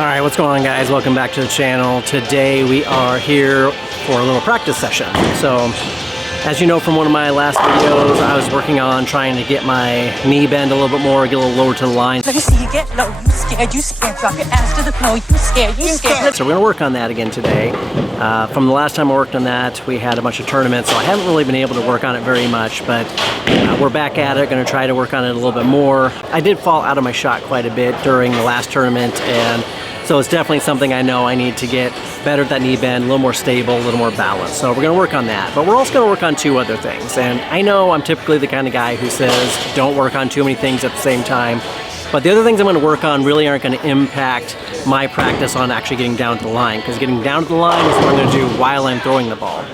Alright, what's going on, guys? Welcome back to the channel. Today we are here for a little practice session. So, as you know from one of my last videos, I was working on trying to get my knee bend a little bit more, get a little lower to the line. Let me see you get low. You scared. Drop your ass to the floor. You scared. So we're going to work on that again today. From the last time I worked on that, we had a bunch of tournaments, so I haven't really been able to work on it very much, but we're back at it, going to try to work on it a little bit more. I did fall out of my shot quite a bit during the last tournament, and so it's definitely something I know I need to get better at that knee bend, a little more stable, a little more balanced. So we're going to work on that. But we're also going to work on two other things. And I know I'm typically the kind of guy who says don't work on too many things at the same time. But the other things I'm going to work on really aren't going to impact my practice on actually getting down to the line, because getting down to the line is what I'm going to do while I'm throwing the ball.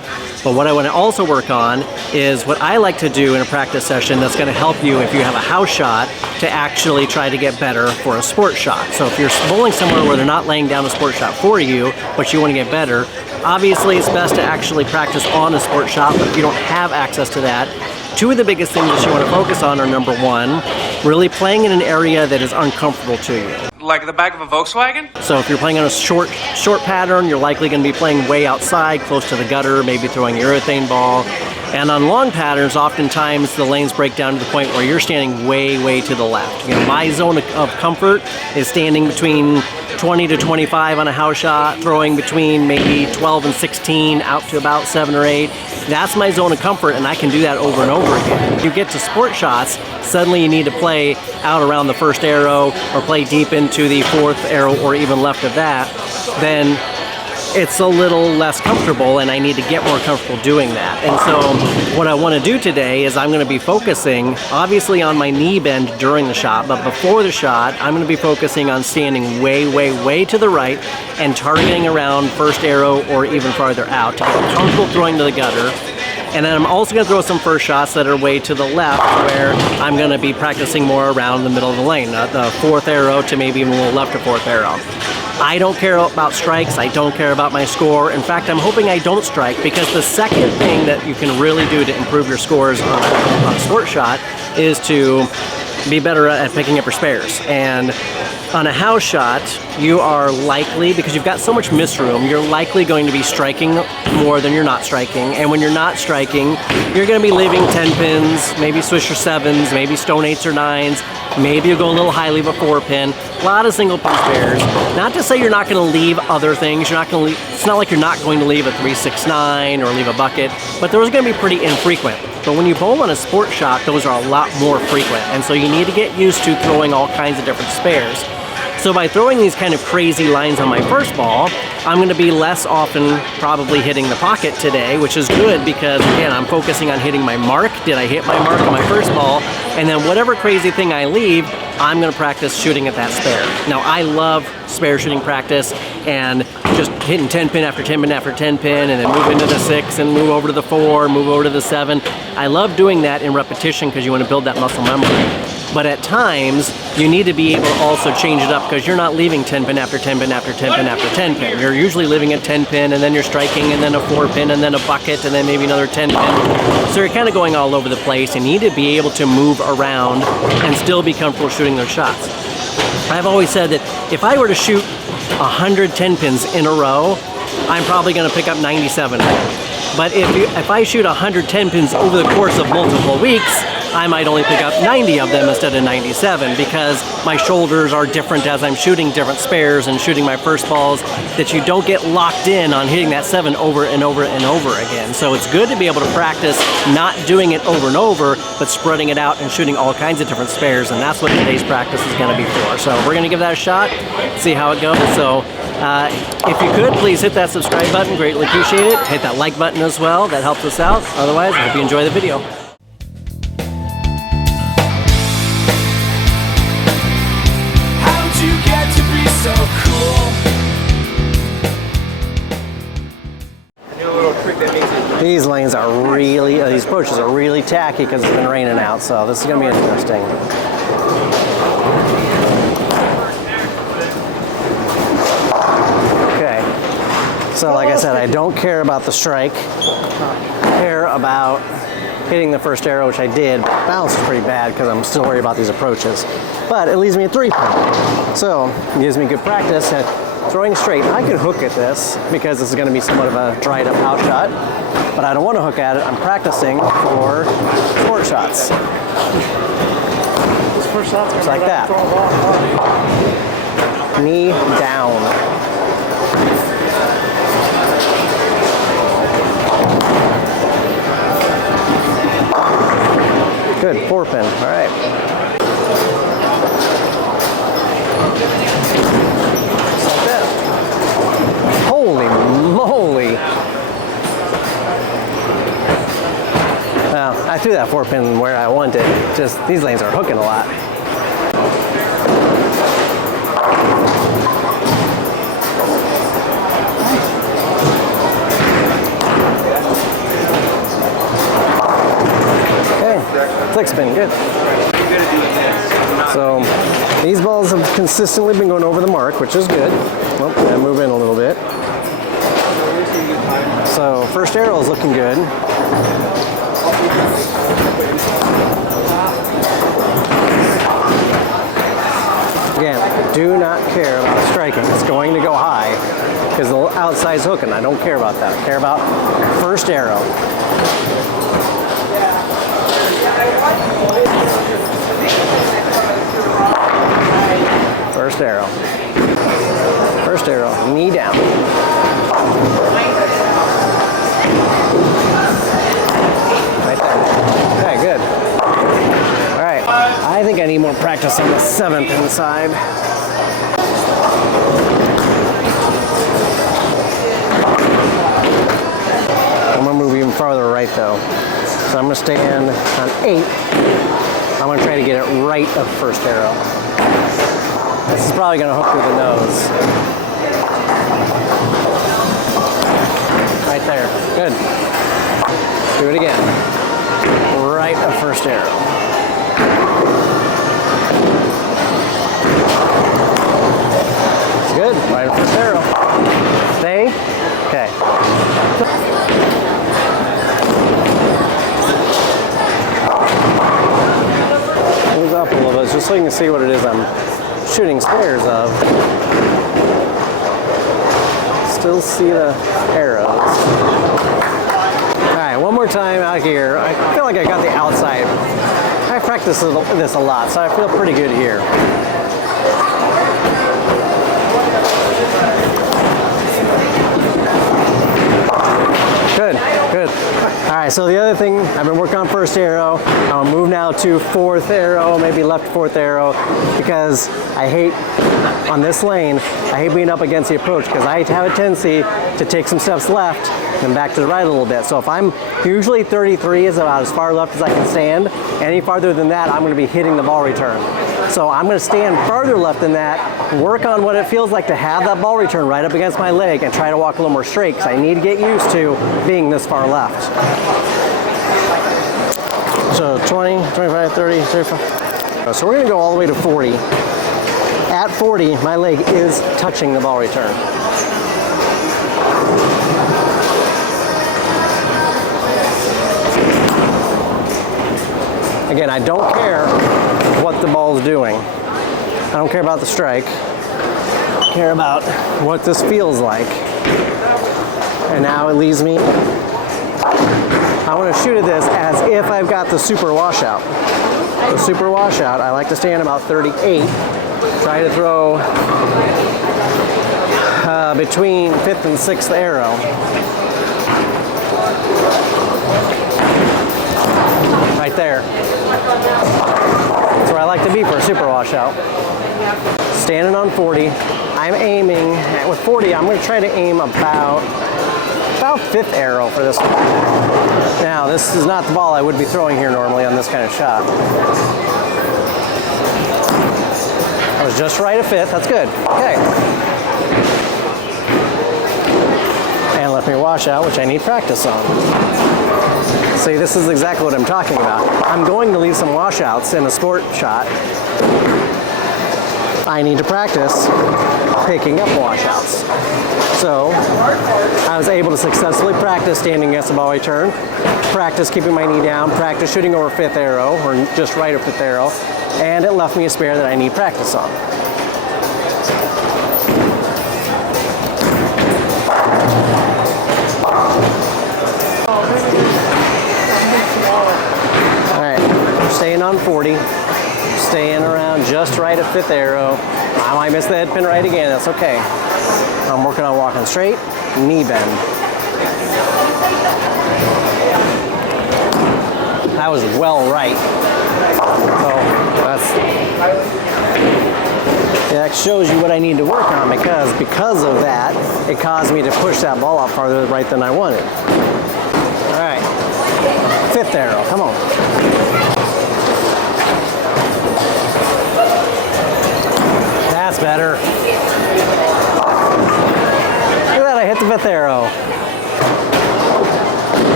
But what I want to also work on is what I like to do in a practice session that's going to help you if you have a house shot to actually try to get better for a sport shot. So if you're bowling somewhere where they're not laying down a sport shot for you, but you want to get better, obviously it's best to actually practice on a sport shot, but if you don't have access to that, two of the biggest things that you want to focus on are, number one, really playing in an area that is uncomfortable to you. Like the back of a Volkswagen? So if you're playing on a short pattern, you're likely going to be playing way outside, close to the gutter, maybe throwing a urethane ball. And on long patterns, oftentimes the lanes break down to the point where you're standing way to the left. You know, my zone of comfort is standing between 20 to 25 on a house shot, throwing between maybe 12 and 16 out to about 7 or 8. That's my zone of comfort, and I can do that over and over again. If you get to sport shots, suddenly you need to play out around the first arrow or play deep into the fourth arrow or even left of that, then it's a little less comfortable, and I need to get more comfortable doing that. And so what I want to do today is I'm going to be focusing obviously on my knee bend during the shot, but before the shot I'm going to be focusing on standing way to the right and targeting around first arrow or even farther out to get comfortable throwing to the gutter. And then I'm also going to throw some first shots that are way to the left, where I'm going to be practicing more around the middle of the lane, the fourth arrow to maybe even a little left of fourth arrow. I don't care about strikes, I don't care about my score. In fact, I'm hoping I don't strike, because the second thing that you can really do to improve your scores on a sport shot is to be better at picking up your spares. And on a house shot, you are likely, because you've got so much miss room, you're likely going to be striking more than you're not striking. And when you're not striking, you're going to be leaving 10 pins, maybe swisher 7s, maybe stone 8s or 9s. Maybe you'll go a little high, leave a 4-pin. A lot of single pin spares. Not to say you're not going to leave other things. You're not going to leave, it's not like you're not going to leave a 3-6-9 or leave a bucket, but those are going to be pretty infrequent. But when you bowl on a sport shot, those are a lot more frequent. And so you need to get used to throwing all kinds of different spares. So by throwing these kind of crazy lines on my first ball, I'm going to be less often probably hitting the pocket today, which is good because, again, I'm focusing on hitting my mark. Did I hit my mark on my first ball? And then whatever crazy thing I leave, I'm going to practice shooting at that spare. Now, I love spare shooting practice and just hitting 10 pin after 10 pin after 10 pin, and then move into the 6 and move over to the 4, move over to the 7. I love doing that in repetition because you want to build that muscle memory. But at times, you need to be able to also change it up, because you're not leaving 10 pin after 10 pin after 10 pin after 10 pin. You're usually leaving a 10 pin, and then you're striking, and then a 4 pin, and then a bucket, and then maybe another 10 pin. So you're kind of going all over the place, and you need to be able to move around and still be comfortable shooting those shots. I've always said that if I were to shoot 100 10 pins in a row, I'm probably going to pick up 97 of them. But if I shoot 110 pins over the course of multiple weeks, I might only pick up 90 of them instead of 97, because my shoulders are different as I'm shooting different spares and shooting my first balls, that you don't get locked in on hitting that 7 over and over and over again. So it's good to be able to practice not doing it over and over, but spreading it out and shooting all kinds of different spares, and that's what today's practice is going to be for. So we're going to give that a shot, see how it goes. So if you could, please hit that subscribe button, greatly appreciate it. Hit that like button as well, that helps us out. Otherwise, I hope you enjoy the video. So cool. These lanes are really, these approaches are really tacky because it's been raining out, so this is going to be interesting. Okay, so like I said, I don't care about the strike. I care about hitting the first arrow, which I did. Balance is pretty bad because I'm still worried about these approaches. but it leaves me a 3-pin. So it gives me good practice at throwing straight. I could hook at this because this is going to be somewhat of a dried up out shot, but I don't want to hook at it. I'm practicing for sport shots. First shot's Just like that. Knee down. Good, 4-pin, all right. Just like that. Holy moly. Well, I threw that 4-pin where I wanted. Just, these lanes are hooking a lot. Flick spin, good. So these balls have consistently been going over the mark, which is good. Well, I move in a little bit. So first arrow is looking good. Again, do not care about striking. It's going to go high because the outside's hooking. I don't care about that. I care about first arrow. First arrow. First arrow, knee down. Right there. Okay, good. All right, I think I need more practice on the 7th inside. I'm gonna move even farther right though. So I'm gonna stand on 8. I'm gonna try to get it right of first arrow. This is probably gonna hook through the nose. Right there, good. Do it again. Right of first arrow. Good, right of first arrow. Stay, okay. Move up a little bit just so you can see what it is I'm shooting spares of. Still see the arrows. Alright, one more time out here. I feel like I got the outside. I practiced this a lot, so I feel pretty good here. Good, good. All right, so the other thing, I've been working on first arrow. I'm gonna move now to 4th arrow, maybe left 4th arrow, because I hate, on this lane, I hate being up against the approach because I have a tendency to take some steps left and back to the right a little bit. So if I'm, usually 33 is about as far left as I can stand. Any farther than that, I'm gonna be hitting the ball return. So I'm gonna stand farther left than that, work on what it feels like to have that ball return right up against my leg and try to walk a little more straight because I need to get used to being this far left. So 20, 25, 30, 35. So we're gonna go all the way to 40. At 40, my leg is touching the ball return. Again, I don't care what the ball is doing. I don't care about the strike. I care about what this feels like. And now it leaves me, I want to shoot at this as if I've got the super washout. The super washout, I like to stand about 38. Try to throw between 5th and 6th arrow. Right there. That's where I like to be for a super washout. Standing on 40, I'm aiming, with 40, I'm going to try to aim about 5th arrow for this one. Now, this is not the ball I would be throwing here normally on this kind of shot. I was just right of 5th, that's good. Okay. And left me wash out, which I need practice on. See, this is exactly what I'm talking about. I'm going to leave some washouts in a sport shot. I need to practice picking up washouts. So I was able to successfully practice standing against the ball return, practice keeping my knee down, practice shooting over fifth arrow, or just right of fifth arrow, and it left me a spare that I need practice on. Alright, staying on 40, staying around just right of fifth arrow. I might miss the head pin right again, that's okay. I'm working on walking straight, knee bend. That was well right. So that shows you what I need to work on, because of that, it caused me to push that ball out farther right than I wanted. All right, fifth arrow, come on. That's better. Look at that, I hit the fifth arrow.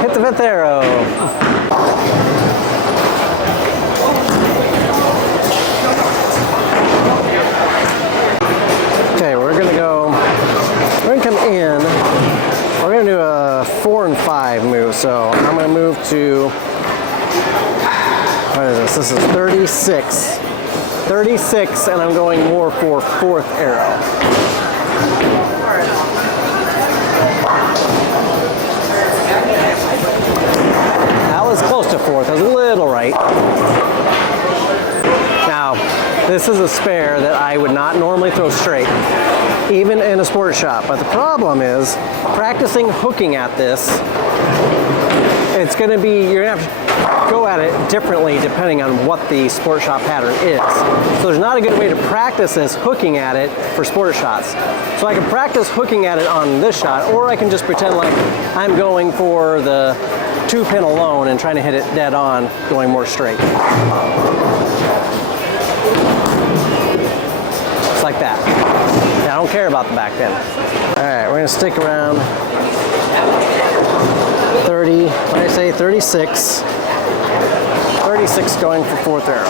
Hit the fifth arrow. Okay, we're gonna come in. We're gonna do a 4 and 5 move. So I'm gonna move to, what is this? This is 36. 36, and I'm going more for fourth arrow. That was close to fourth. I was a little right. Now, this is a spare that I would not normally throw straight, even in a sport shot. But the problem is, practicing hooking at this, it's going to be, you're going to have to go at it differently depending on what the sport shot pattern is. So there's not a good way to practice this hooking at it for sport shots. So I can practice hooking at it on this shot, or I can just pretend like I'm going for the 2-pin alone and trying to hit it dead on, going more straight. Just like that. I don't care about the back pin. All right, we're gonna stick around 30, what did I say, 36. 36 going for fourth arrow.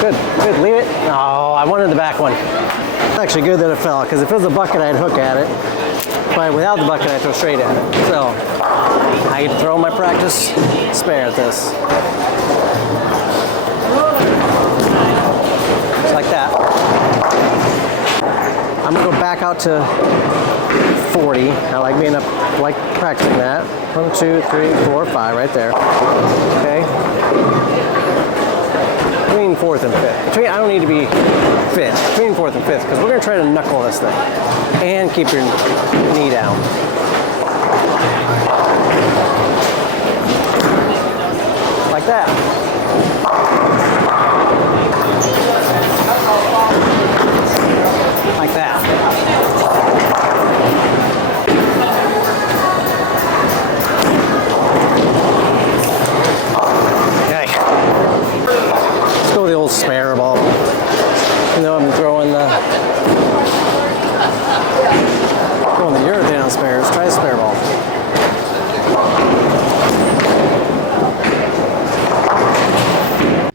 Good, leave it. Oh, I wanted the back one. It's actually good that it fell, because if it was a bucket, I'd hook at it. But without the bucket, I'd throw straight at it. So, I get to throw my practice spare at this. Just like that. I'm gonna go back out to 40. I like being up, like practicing that. 1, 2, 3, 4, 5, right there. Okay. Between fourth and fifth. I don't need to be fifth. Between fourth and fifth, because we're going to try to knuckle this thing and keep your knee down. Like that. Like that. The old spare ball. You know, I'm throwing the urethane on spares. Try a spare ball.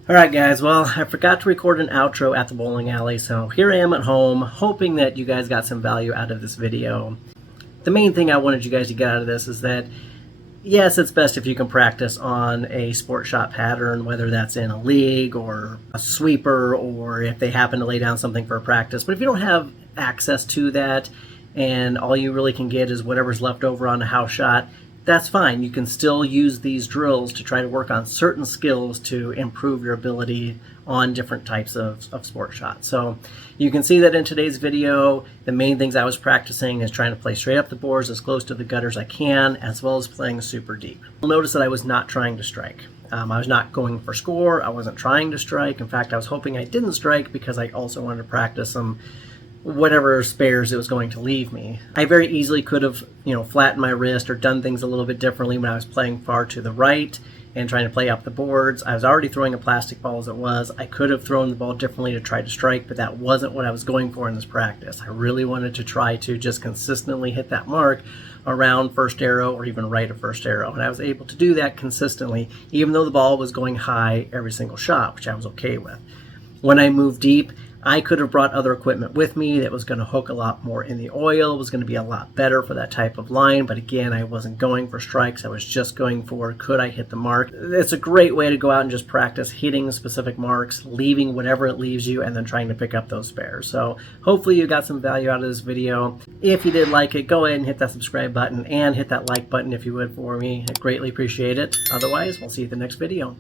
Alright guys, well, I forgot to record an outro at the bowling alley, so here I am at home, hoping that you guys got some value out of this video. The main thing I wanted you guys to get out of this is that yes, it's best if you can practice on a sport shot pattern, whether that's in a league or a sweeper, or if they happen to lay down something for a practice. But if you don't have access to that and all you really can get is whatever's left over on a house shot, that's fine. You can still use these drills to try to work on certain skills to improve your ability on different types of sport shots. So you can see that in today's video, the main things I was practicing is trying to play straight up the boards as close to the gutter as I can, as well as playing super deep. You'll notice that I was not trying to strike. I was not going for score. I wasn't trying to strike. In fact, I was hoping I didn't strike because I also wanted to practice some whatever spares it was going to leave me. I very easily could have, flattened my wrist or done things a little bit differently when I was playing far to the right and trying to play up the boards. I was already throwing a plastic ball as it was. I could have thrown the ball differently to try to strike, but that wasn't what I was going for in this practice. I really wanted to try to just consistently hit that mark around first arrow or even right of first arrow. And I was able to do that consistently, even though the ball was going high every single shot, which I was okay with. When I moved deep, I could have brought other equipment with me that was going to hook a lot more in the oil. It was going to be a lot better for that type of line, but again, I wasn't going for strikes. I was just going for, could I hit the mark? It's a great way to go out and just practice hitting specific marks, leaving whatever it leaves you, and then trying to pick up those spares. So hopefully you got some value out of this video. If you did like it, go ahead and hit that subscribe button and hit that like button if you would for me. I greatly appreciate it. Otherwise, we'll see you at the next video.